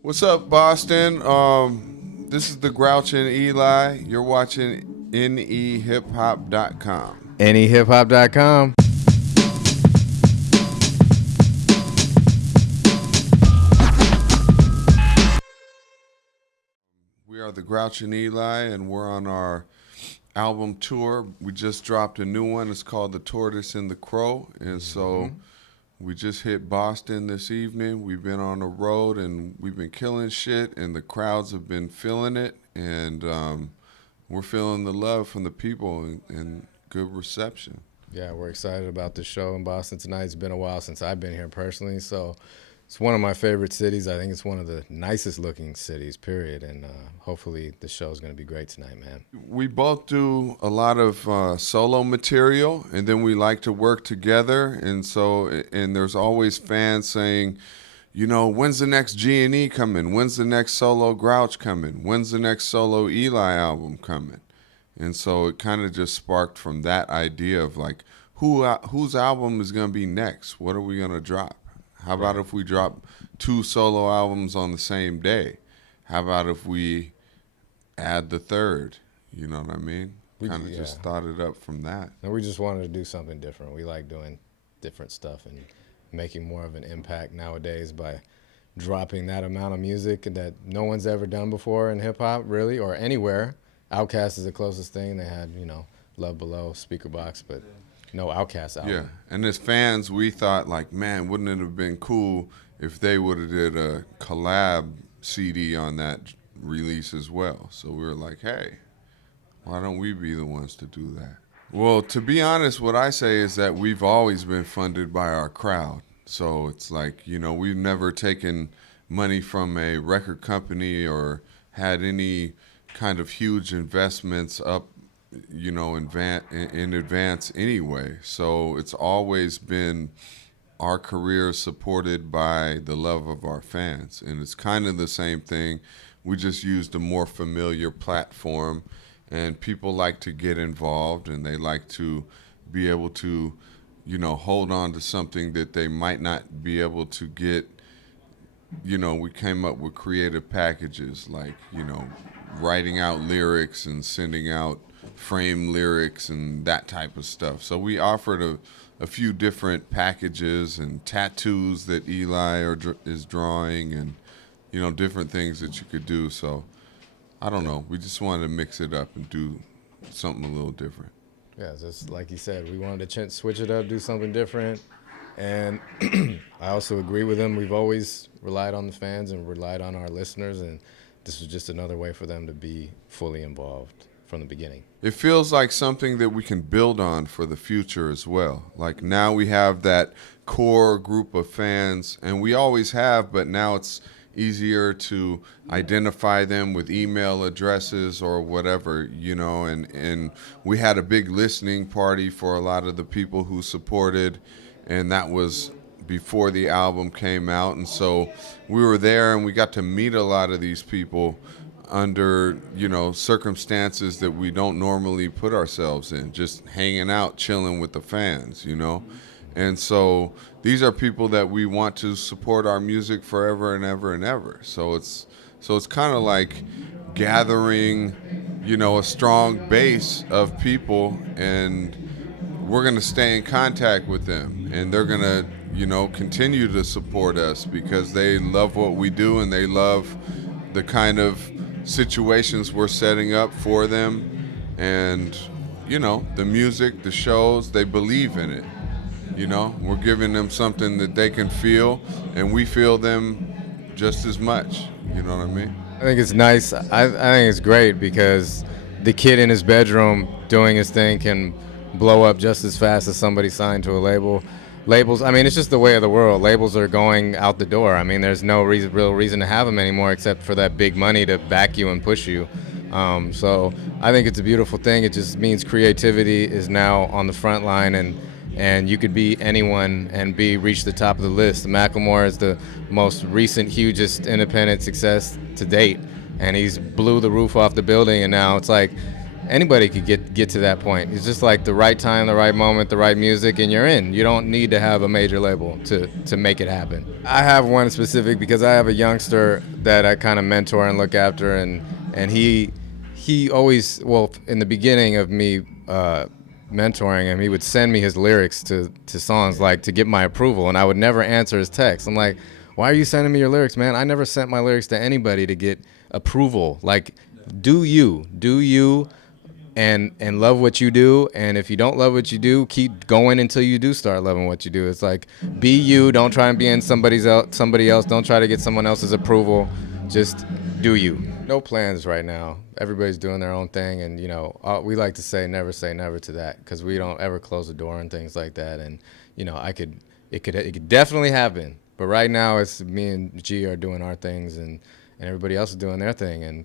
What's up, Boston? This is the Grouch and Eligh. You're watching NEHip-Hop.com. NEHip-Hop.com. We are the Grouch and Eligh, and we're on our album tour. We just dropped a new one. It's called the Tortoise and The Crow, and so we just hit Boston this evening. We've been on the road, and we've been killing shit, and the crowds have been feeling it, and we're feeling the love from the people and good reception. Yeah, we're excited about the show in Boston tonight. It's been a while since I've been here personally, so it's one of my favorite cities. I think it's one of the nicest looking cities, period, and hopefully the show's going to be great tonight, man. We both do a lot of solo material, and then we like to work together, and there's always fans saying, you know, when's the next G&E coming? When's the next solo Grouch coming? When's the next solo Eligh album coming? And so it kind of just sparked from that idea of like, whose album is going to be next? What are we going to drop? How about if we drop 2 solo albums on the same day? How about if we add the third? You know what I mean? Kind of just thought it up from that. And we just wanted to do something different. We like doing different stuff and making more of an impact nowadays by dropping that amount of music that no one's ever done before in hip-hop, really, or anywhere. Outkast is the closest thing. They had, you know, Love Below, Speaker Box, but no Outkast album. Yeah, and as fans, we thought, like, man, wouldn't it have been cool if they would have did a collab CD on that release as well? So we were like, hey, why don't we be the ones to do that? Well, to be honest, what I say is that we've always been funded by our crowd. So it's like, you know, we've never taken money from a record company or had any kind of huge investments up, you know, in advance anyway. So it's always been our career supported by the love of our fans. And it's kind of the same thing. We just used a more familiar platform, and people like to get involved, and they like to be able to, you know, hold on to something that they might not be able to get. You know, we came up with creative packages like, you know, writing out lyrics and sending out frame lyrics and that type of stuff. So we offered a few different packages and tattoos that Eligh is drawing, and, you know, different things that you could do. So I don't know. We just wanted to mix it up and do something a little different. Yeah, just like you said, we wanted to switch it up, do something different. And I also agree with him. We've always relied on the fans and relied on our listeners, and this was just another way for them to be fully involved from the beginning. It feels like something that we can build on for the future as well. Like now we have that core group of fans, and we always have, but now it's easier to identify them with email addresses or whatever, you know, and we had a big listening party for a lot of the people who supported, and that was before the album came out. And so we were there, and we got to meet a lot of these people under, you know, circumstances that we don't normally put ourselves in, just hanging out, chilling with the fans, you know. And so these are people that we want to support our music forever and ever and ever. So it's kind of like gathering, you know, a strong base of people, and we're going to stay in contact with them, and they're going to, you know, continue to support us because they love what we do, and they love the kind of situations we're setting up for them, and, you know, the music, the shows, they believe in it. You know, we're giving them something that they can feel, and we feel them just as much. You know what I mean? I think it's nice. I think it's great because the kid in his bedroom doing his thing can blow up just as fast as somebody signed to a label. Labels, I mean, it's just the way of the world. Labels are going out the door. I mean, there's no real reason to have them anymore except for that big money to back you and push you. So I think it's a beautiful thing. It just means creativity is now on the front line, and you could be anyone and reach the top of the list. Macklemore is the most recent, hugest independent success to date, and he's blew the roof off the building, and now it's like anybody could get to that point. It's just like the right time, the right moment, the right music, and you're in. You don't need to have a major label to make it happen. I have one specific because I have a youngster that I kind of mentor and look after, and he always, well, in the beginning of me mentoring him, he would send me his lyrics to songs, like, to get my approval, and I would never answer his text. I'm like, why are you sending me your lyrics, man? I never sent my lyrics to anybody to get approval. Like, do you and love what you do, and if you don't love what you do, keep going until you do start loving what you do. It's like, be you, don't try and be in somebody else, don't try to get someone else's approval, just do you. No plans right now. Everybody's doing their own thing, and we like to say never to that, because we don't ever close the door and things like that. And it could definitely happen, but right now it's me and G are doing our things, and everybody else is doing their thing, and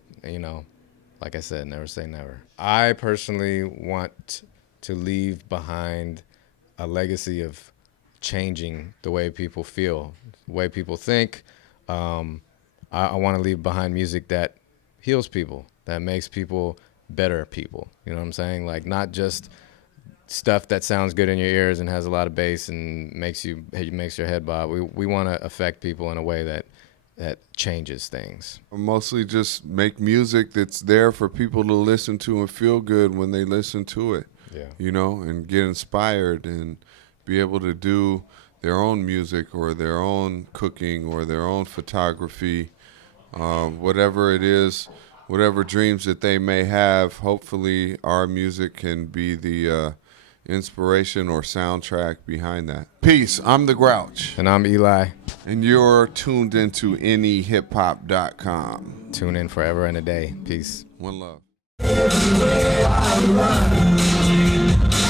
like I said, never say never. I personally want to leave behind a legacy of changing the way people feel, the way people think. I want to leave behind music that heals people, that makes people better people. You know what I'm saying? Like, not just stuff that sounds good in your ears and has a lot of bass and makes your head bob. We want to affect people in a way that changes things. Mostly just make music that's there for people to listen to and feel good when they listen to it. Yeah. And get inspired and be able to do their own music or their own cooking or their own photography, whatever it is, whatever dreams that they may have. Hopefully our music can be the inspiration or soundtrack behind that. Peace. I'm the Grouch. And I'm Eli. And you're tuned into NEHip-Hop.com. Tune in forever and a day. Peace. One love. Everywhere I run,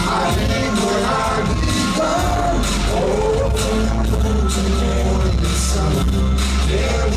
I leave where I become. Oh, from the sun.